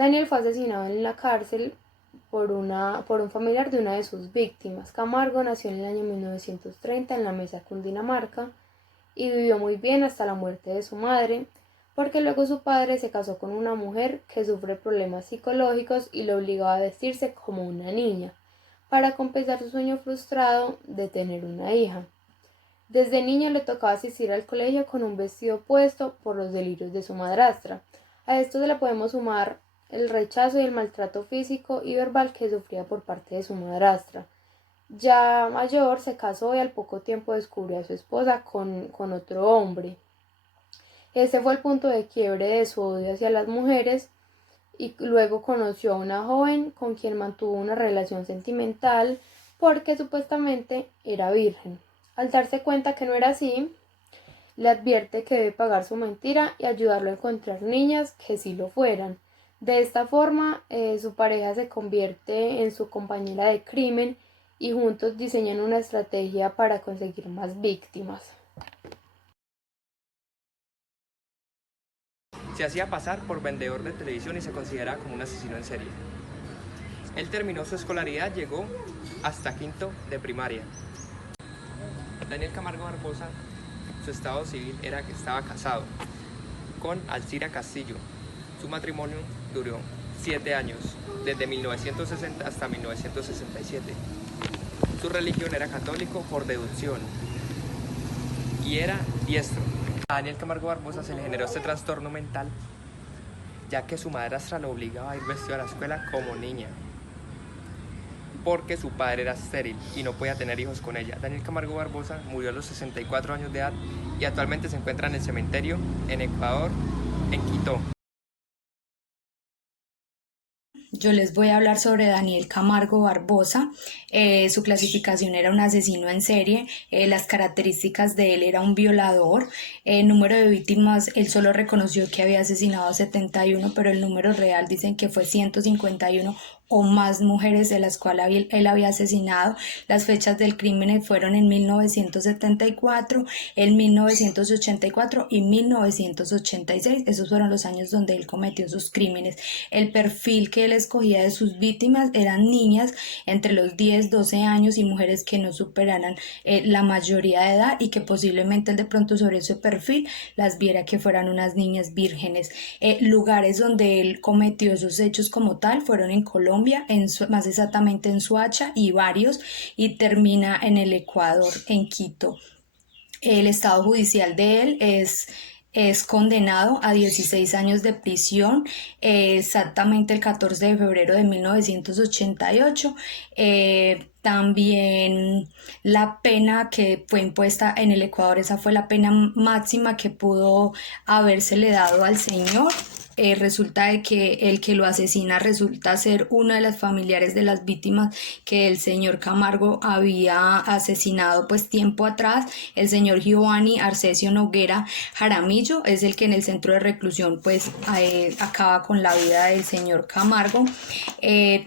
Daniel fue asesinado en la cárcel por un familiar de una de sus víctimas. Camargo nació en el año 1930 en la Mesa, Cundinamarca, y vivió muy bien hasta la muerte de su madre, porque luego su padre se casó con una mujer que sufre problemas psicológicos y lo obligaba a vestirse como una niña, para compensar su sueño frustrado de tener una hija. Desde niño le tocaba asistir al colegio con un vestido puesto por los delirios de su madrastra. A esto se le podemos sumar el rechazo y el maltrato físico y verbal que sufría por parte de su madrastra. Ya mayor se casó y al poco tiempo descubrió a su esposa con otro hombre. Este fue el punto de quiebre de su odio hacia las mujeres y luego conoció a una joven con quien mantuvo una relación sentimental porque supuestamente era virgen. Al darse cuenta que no era así, le advierte que debe pagar su mentira y ayudarlo a encontrar niñas que sí lo fueran. De esta forma, su pareja se convierte en su compañera de crimen y juntos diseñan una estrategia para conseguir más víctimas. Se hacía pasar por vendedor de televisión y se consideraba como un asesino en serie. Él terminó su escolaridad, llegó hasta quinto de primaria. Daniel Camargo Barbosa, su estado civil era que estaba casado con Alcira Castillo. Su matrimonio duró 7 años, desde 1960 hasta 1967. Su religión era católico por deducción y era diestro. A Daniel Camargo Barbosa se le generó este trastorno mental, ya que su madrastra lo obligaba a ir vestido a la escuela como niña, porque su padre era estéril y no podía tener hijos con ella. Daniel Camargo Barbosa murió a los 64 años de edad y actualmente se encuentra en el cementerio en Ecuador, en Quito. Yo les voy a hablar sobre Daniel Camargo Barbosa. Su clasificación era un asesino en serie. Las características de él: era un violador. Número de víctimas, él solo reconoció que había asesinado a 71, pero el número real dicen que fue 151 o más mujeres de las cuales él había asesinado. Las fechas del crimen fueron en 1974, en 1984 y 1986. Esos fueron los años donde él cometió sus crímenes. El perfil que él escogía de sus víctimas eran niñas entre los 10, 12 años y mujeres que no superaran la mayoría de edad y que posiblemente él de pronto sobre ese perfil las viera que fueran unas niñas vírgenes. Lugares donde él cometió esos hechos como tal fueron en Colombia, más exactamente en Soacha y varios, y termina en el Ecuador, en Quito. El estado judicial de él es condenado a 16 años de prisión, exactamente el 14 de febrero de 1988. También la pena que fue impuesta en el Ecuador, esa fue la pena máxima que pudo habérsele dado al señor. Resulta de que el que lo asesina resulta ser uno de los familiares de las víctimas que el señor Camargo había asesinado pues tiempo atrás. El señor Giovanni Arcesio Noguera Jaramillo es el que en el centro de reclusión pues acaba con la vida del señor Camargo.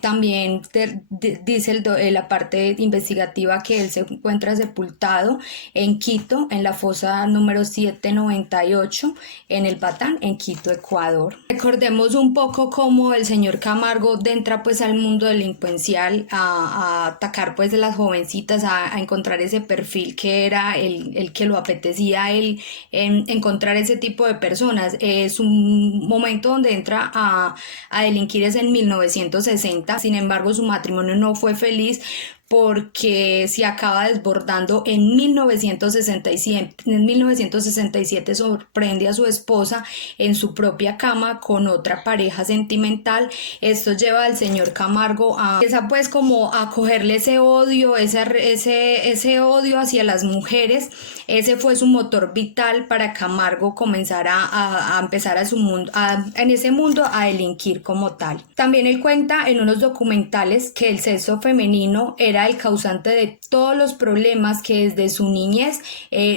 También dice la parte investigativa que él se encuentra sepultado en Quito, en la fosa número 798, en el Batán, en Quito, Ecuador. Recordemos un poco cómo el señor Camargo entra pues al mundo delincuencial a atacar pues de las jovencitas, a encontrar ese perfil que era el que lo apetecía a él, encontrar ese tipo de personas. Es un momento donde entra a delinquir es en 1960, sin embargo su matrimonio no fue feliz porque se acaba desbordando en 1967. En 1967 sorprende a su esposa en su propia cama con otra pareja sentimental. Esto lleva al señor Camargo a empieza pues como a cogerle ese odio, ese odio hacia las mujeres. Ese fue su motor vital para Camargo comenzar a empezar a su mundo, en ese mundo a delinquir como tal. También él cuenta en unos documentales que el sexo femenino era el causante de todos los problemas que desde su niñez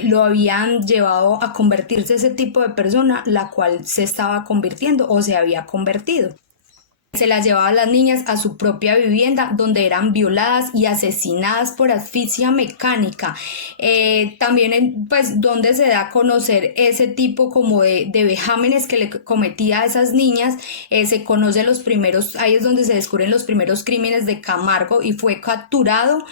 lo habían llevado a convertirse ese tipo de persona, la cual se estaba convirtiendo o se había convertido. Se las llevaba a las niñas a su propia vivienda donde eran violadas y asesinadas por asfixia mecánica. También pues donde se da a conocer ese tipo como de vejámenes que le cometía a esas niñas, se conoce los primeros, ahí es donde se descubren los primeros crímenes de Camargo y fue capturado.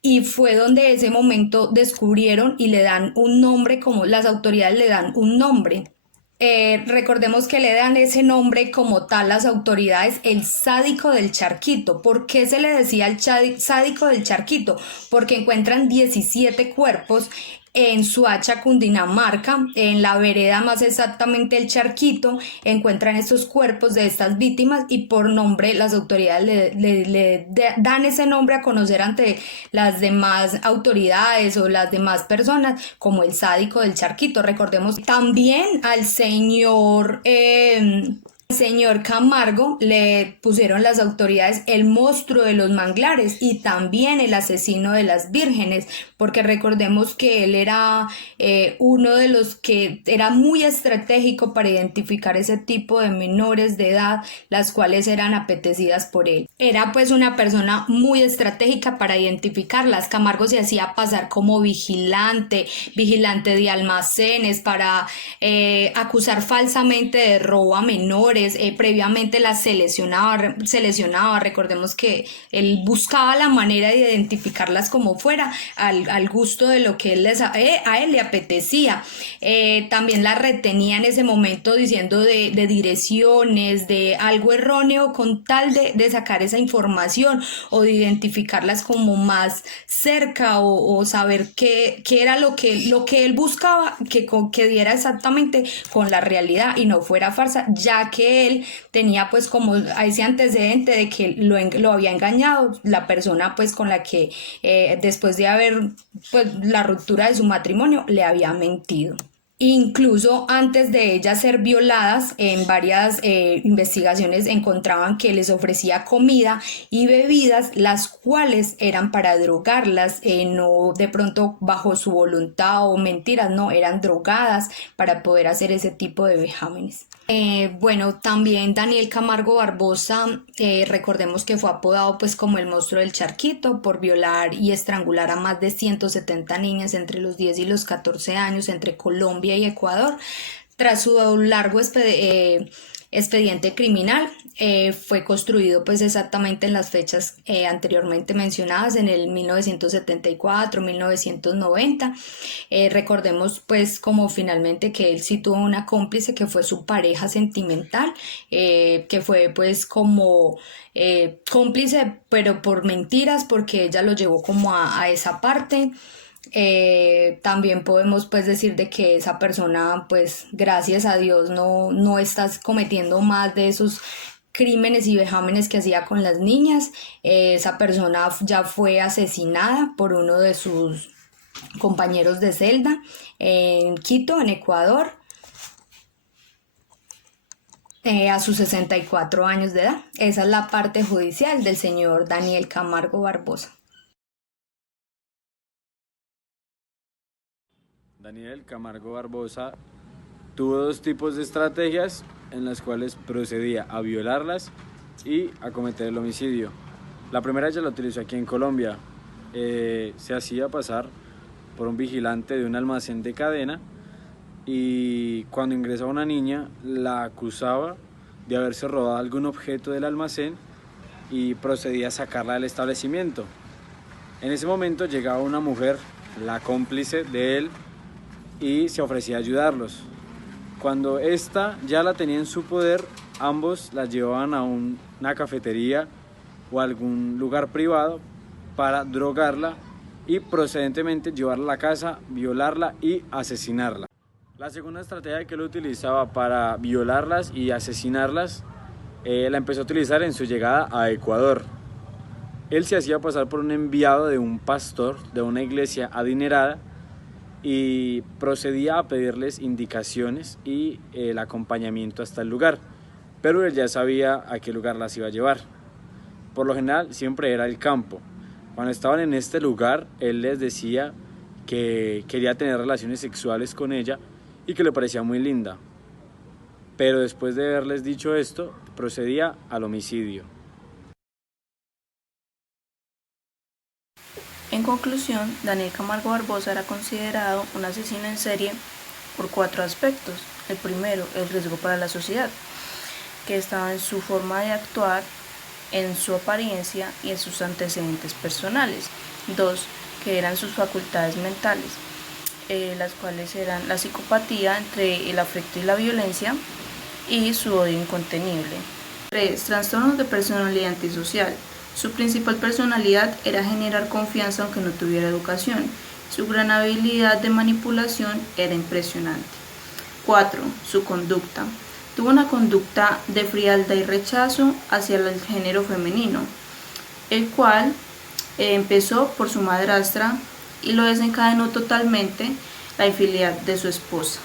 Y fue donde ese momento descubrieron y le dan un nombre, como las autoridades le dan un nombre. Recordemos que le dan ese nombre como tal las autoridades, el sádico del Charquito. ¿Por qué se le decía el sádico del Charquito? Porque encuentran 17 cuerpos en Suacha, Cundinamarca, en la vereda más exactamente el Charquito, encuentran estos cuerpos de estas víctimas y por nombre las autoridades le dan ese nombre a conocer ante las demás autoridades o las demás personas como el sádico del Charquito. Recordemos también al señor Camargo le pusieron las autoridades el monstruo de los manglares y también el asesino de las vírgenes, porque recordemos que él era uno de los que era muy estratégico para identificar ese tipo de menores de edad, las cuales eran apetecidas por él. Era pues una persona muy estratégica para identificarlas. Camargo se hacía pasar como vigilante de almacenes para acusar falsamente de robo a menores. Previamente las seleccionaba, recordemos que él buscaba la manera de identificarlas como fuera, al gusto de lo que a él le apetecía. También las retenía en ese momento diciendo de direcciones, de algo erróneo con tal de sacar esa información o de identificarlas como más cerca o saber qué era lo que él buscaba, que diera exactamente con la realidad y no fuera farsa, ya que él tenía pues como ese antecedente de que lo había engañado la persona pues con la que después de haber pues la ruptura de su matrimonio le había mentido. Incluso antes de ellas ser violadas, en varias investigaciones encontraban que les ofrecía comida y bebidas, las cuales eran para drogarlas, no de pronto bajo su voluntad o mentiras, no, eran drogadas para poder hacer ese tipo de vejámenes. Bueno, también Daniel Camargo Barbosa, recordemos que fue apodado pues como el monstruo del Charquito por violar y estrangular a más de 170 niñas entre los 10 y los 14 años entre Colombia y Ecuador. Tras su largo expediente criminal, fue construido pues exactamente en las fechas anteriormente mencionadas, en el 1974, 1990. Recordemos pues como finalmente que él sí tuvo una cómplice que fue su pareja sentimental, que fue pues como cómplice pero por mentiras, porque ella lo llevó como a esa parte. También podemos pues decir de que esa persona pues gracias a Dios no está cometiendo más de esos crímenes y vejámenes que hacía con las niñas. Esa persona ya fue asesinada por uno de sus compañeros de celda en Quito, en Ecuador, a sus 64 años de edad. Esa es la parte judicial del señor Daniel Camargo Barbosa. Daniel Camargo Barbosa tuvo dos tipos de estrategias en las cuales procedía a violarlas y a cometer el homicidio. La primera ya la utilizó aquí en Colombia. Se hacía pasar por un vigilante de un almacén de cadena y cuando ingresaba una niña la acusaba de haberse robado algún objeto del almacén y procedía a sacarla del establecimiento. En ese momento llegaba una mujer, la cómplice de él, y se ofrecía a ayudarlos. Cuando esta ya la tenía en su poder, ambos la llevaban a una cafetería o algún lugar privado para drogarla y procedentemente llevarla a la casa, violarla y asesinarla. La segunda estrategia que él utilizaba para violarlas y asesinarlas la empezó a utilizar en su llegada a Ecuador. Él se hacía pasar por un enviado de un pastor de una iglesia adinerada y procedía a pedirles indicaciones y el acompañamiento hasta el lugar, pero él ya sabía a qué lugar las iba a llevar. Por lo general siempre era el campo. Cuando estaban en este lugar, él les decía que quería tener relaciones sexuales con ella y que le parecía muy linda. pero después de haberles dicho esto, procedía al homicidio. En conclusión, Daniel Camargo Barbosa era considerado un asesino en serie por 4 aspectos. El primero, el riesgo para la sociedad, que estaba en su forma de actuar, en su apariencia y en sus antecedentes personales. 2, que eran sus facultades mentales, las cuales eran la psicopatía entre el afecto y la violencia y su odio incontenible. 3, trastornos de personalidad antisocial. Su principal personalidad era generar confianza aunque no tuviera educación. Su gran habilidad de manipulación era impresionante. 4, su conducta. Tuvo una conducta de frialdad y rechazo hacia el género femenino, el cual empezó por su madrastra y lo desencadenó totalmente la infidelidad de su esposa.